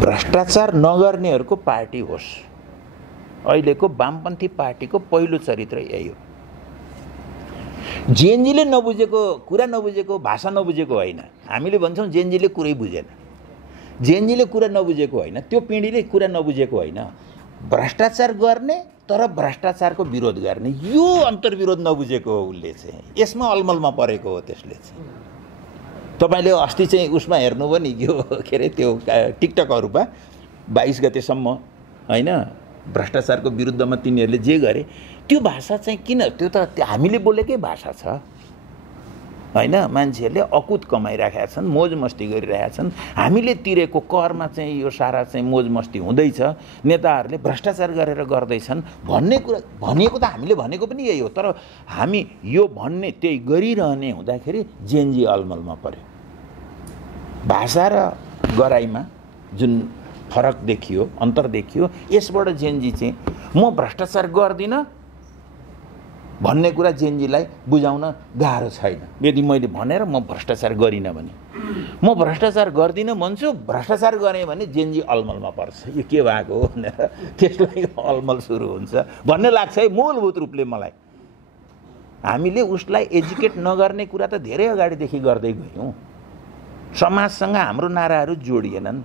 भ्रष्टाचार नगर्नेहरूको पार्टी होस्। अहिलेको वामपन्थी पार्टीको पहिलो चरित्र यही हो। जेएनजीले नबुझेको कुरा नबुझेको भाषा नबुझेको होइन। हामीले भन्छौँ जेएनजीले कुरै बुझेन। जेएनजीले कुरा नबुझेको होइन, त्यो पिँढीले कुरा नबुझेको होइन। भ्रष्टाचार गर्ने तर भ्रष्टाचारको विरोध गर्ने, यो अन्तर्विरोध नबुझेको हो उसले चाहिँ। यसमा अलमलमा परेको हो त्यसले चाहिँ। तपाईले अस्ति चाहिँ उसमा हेर्नुभयो नि, यो के अरे त्यो टिकटकहरूमा 22 गतेसम्म हैन भ्रष्टाचारको विरुद्धमा तिनीहरूले जे गरे त्यो भाषा चाहिँ किन, त्यो त हामीले बोलेकै भाषा छ हैन। मान्छेहरूले अकुत कमाइरहेका छन्, मोज मस्ती गरिरहेका छन्। हामीले तिरेको करमा चाहिँ यो सारा चाहिँ मोज मस्ती हुँदैछ, नेताहरूले भ्रष्टाचार गरेर गर्दैछन् भन्ने कुरा भनिएको त हामीले भनेको पनि यही हो। तर हामी यो भन्ने त्यही गरिरहने हुँदाखेरि जेएनजी अलमलमा पर्यो। भाषा र गराइमा जुन फरक देखियो, अन्तर देखियो, यसबाट जेएनजी चाहिँ म भ्रष्टाचार गर्दिन भन्ने कुरा जेएनजीलाई बुझाउन गाह्रो छैन। यदि मैले भनेर म भ्रष्टाचार गरिनँ भने, म भ्रष्टाचार गर्दिनँ भन्छु, भ्रष्टाचार गरेँ भने जेएनजी अलमलमा पर्छ। यो के भएको हो भनेर त्यसलाई अलमल सुरु हुन्छ भन्ने लाग्छ है मूलभूत रूपले मलाई। हामीले उसलाई एजुकेट नगर्ने कुरा त धेरै अगाडिदेखि गर्दै गयौँ। समाजसँग हाम्रो नाराहरू जोडिएनन्।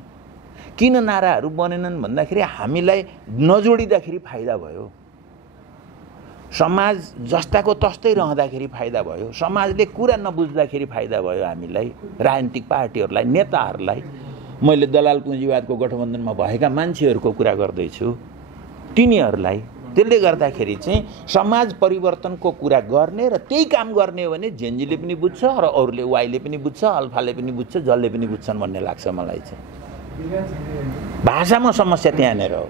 किन नाराहरू बनेनन् भन्दाखेरि हामीलाई नजोडिँदाखेरि फाइदा भयो। समाज जस्ताको तस्तै रहँदाखेरि फाइदा भयो। समाजले कुरा नबुझ्दाखेरि फाइदा भयो हामीलाई, राजनीतिक पार्टीहरूलाई, नेताहरूलाई। मैले दलाल पुँजीवादको गठबन्धनमा भएका मान्छेहरूको कुरा गर्दैछु, तिनीहरूलाई। त्यसले गर्दाखेरि चाहिँ समाज परिवर्तनको कुरा गर्ने र त्यही काम गर्ने हो भने जेएनजीले पनि बुझ्छ र अरूले, वाइले पनि बुझ्छ, अल्फाले पनि बुझ्छ, जसले पनि बुझ्छन् भन्ने लाग्छ मलाई चाहिँ। भाषामा समस्या त्यहाँनिर हो।